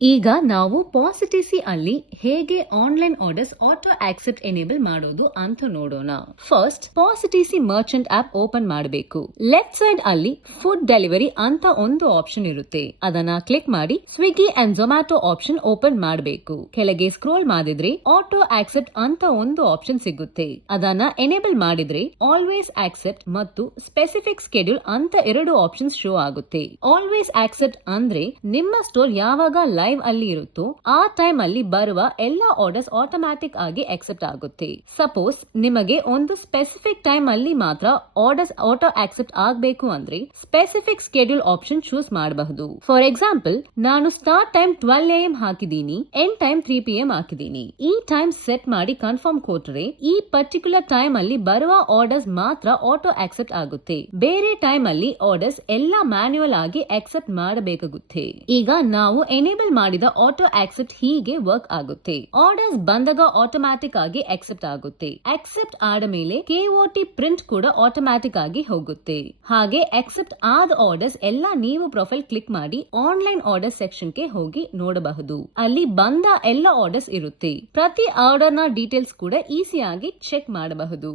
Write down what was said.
ಈಗ ನಾವು ಪಾಸಿಟಿಸಿ ಅಲ್ಲಿ ಹೇಗೆ online orders auto accept enable ಮಾಡೋದು ಅಂತ ನೋಡೋಣ. ಫಸ್ಟ್ ಪಾಸಿಟಿಸಿ ಮರ್ಚೆಂಟ್ ಆಪ್ ಓಪನ್ ಮಾಡಬೇಕು. ಲೆಫ್ಟ್ ಸೈಡ್ ಅಲ್ಲಿ ಫುಡ್ ಡೆಲಿವರಿ ಅಂತ ಒಂದು ಆಪ್ಷನ್ ಇರುತ್ತೆ. ಅದನ್ನ ಕ್ಲಿಕ್ ಮಾಡಿ Swiggy and Zomato option open ಮಾಡಬೇಕು. ಕೆಳಗೆ ಸ್ಕ್ರೋಲ್ ಮಾಡಿದ್ರೆ ಆಟೋ ಆಕ್ಸೆಪ್ಟ್ ಅಂತ ಒಂದು ಆಪ್ಷನ್ ಸಿಗುತ್ತೆ. ಅದನ್ನ ಎನೇಬಲ್ ಮಾಡಿದ್ರೆ ಆಲ್ವೇಸ್ ಆಕ್ಸೆಪ್ಟ್ ಮತ್ತು ಸ್ಪೆಸಿಫಿಕ್ ಸ್ಕೆಡ್ಯೂಲ್ ಅಂತ ಎರಡು ಆಪ್ಷನ್ಸ್ ಶೋ ಆಗುತ್ತೆ. ಆಲ್ವೇಸ್ ಆಕ್ಸೆಪ್ಟ್ ಅಂದ್ರೆ ನಿಮ್ಮ ಸ್ಟೋರ್ ಯಾವಾಗ ಲೈವ್ ಅಲ್ಲಿ ಇರುತ್ತೋ ಆ ಟೈಮ್ ಅಲ್ಲಿ ಬರುವ ಎಲ್ಲಾ ಆರ್ಡರ್ಸ್ ಆಟೋಮ್ಯಾಟಿಕ್ ಆಗಿ ಅಕ್ಸೆಪ್ಟ್ ಆಗುತ್ತೆ. ಸಪೋಸ್ ನಿಮಗೆ ಒಂದು ಸ್ಪೆಸಿಫಿಕ್ ಟೈಮ್ ಅಲ್ಲಿ ಮಾತ್ರ ಆರ್ಡರ್ಸ್ ಆಟೋ ಆಕ್ಸೆಪ್ಟ್ ಆಗಬೇಕು ಅಂದ್ರೆ ಸ್ಪೆಸಿಫಿಕ್ ಸ್ಕೆಡ್ಯೂಲ್ ಆಪ್ಷನ್ ಚೂಸ್ ಮಾಡಬಹುದು. ಫಾರ್ ಎಕ್ಸಾಂಪಲ್, ನಾನು ಸ್ಟಾರ್ಟ್ ಟೈಮ್ 12 AM ಹಾಕಿದೀನಿ, ಎಂಡ್ ಟೈಮ್ 3 PM ಹಾಕಿದೀನಿ. ಈ ಟೈಮ್ ಸೆಟ್ ಮಾಡಿ ಕನ್ಫರ್ಮ್ ಕೊಟ್ರೆ ಈ ಪರ್ಟಿಕ್ಯುಲರ್ ಟೈಮ್ ಅಲ್ಲಿ ಬರುವ ಆರ್ಡರ್ಸ್ ಮಾತ್ರ ಆಟೋ ಆಕ್ಸೆಪ್ಟ್ ಆಗುತ್ತೆ. ಬೇರೆ ಟೈಮ್ ಅಲ್ಲಿ ಆರ್ಡರ್ಸ್ ಎಲ್ಲಾ ಮ್ಯಾನ್ಯುಯಲ್ ಆಗಿ ಅಕ್ಸೆಪ್ಟ್ ಮಾಡಬೇಕಾಗುತ್ತೆ. ಈಗ ನಾವು ಎನೇಬಲ್ ಮಾಡಿದ ಆಟೋ ಆಕ್ಸೆಪ್ಟ್ ಹೀಗೆ ವರ್ಕ್ ಆಗುತ್ತೆ. ಆರ್ಡರ್ಸ್ ಬಂದಾಗ ಆಟೋಮ್ಯಾಟಿಕ್ ಆಗಿ ಅಕ್ಸೆಪ್ಟ್ ಆಗುತ್ತೆ. ಅಕ್ಸೆಪ್ಟ್ ಆದ ಮೇಲೆ KOT ಪ್ರಿಂಟ್ ಕೂಡ ಆಟೋಮ್ಯಾಟಿಕ್ ಆಗಿ ಹೋಗುತ್ತೆ. ಹಾಗೆ ಅಕ್ಸೆಪ್ಟ್ ಆದ ಆರ್ಡರ್ಸ್ ಎಲ್ಲ ನೀವು ಪ್ರೊಫೈಲ್ ಕ್ಲಿಕ್ ಮಾಡಿ ಆನ್ಲೈನ್ ಆರ್ಡರ್ ಸೆಕ್ಷನ್ ಗೆ ಹೋಗಿ ನೋಡಬಹುದು. ಅಲ್ಲಿ ಬಂದ ಎಲ್ಲ ಆರ್ಡರ್ಸ್ ಇರುತ್ತೆ. ಪ್ರತಿ ಆರ್ಡರ್ ನ ಡೀಟೇಲ್ಸ್ ಕೂಡ ಈಸಿಯಾಗಿ ಚೆಕ್ ಮಾಡಬಹುದು.